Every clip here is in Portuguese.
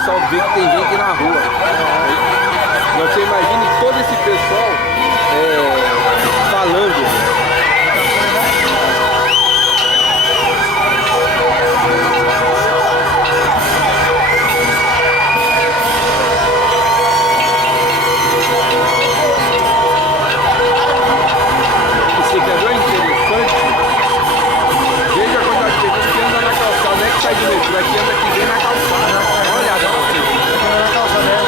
pessoal vê que tem gente na rua. Você imagine todo esse pessoal falando. Você quer ver interessante? Veja a quantidade de pessoas que andam na calçada, não é que sai do metrô, aqui anda aqui bem na calçada. Dá uma olhada pra vocês. Na calçada, né?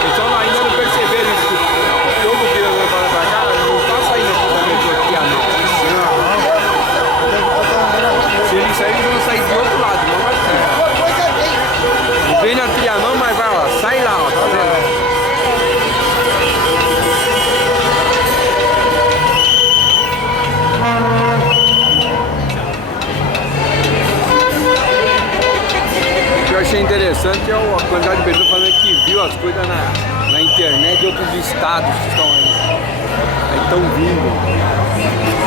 Então ainda não perceberam isso. O povo que anda pra cá não tá saindo aqui da metrô aqui, não. Se eles saírem, eles vão sair de outro lado, não assim. Não vem na Trianon, mas vai lá, sai lá, ó, tá vendo? O que eu achei interessante é a quantidade de pessoas falando que viu as coisas na internet de outros estados que estão aí. Aí estão vindo.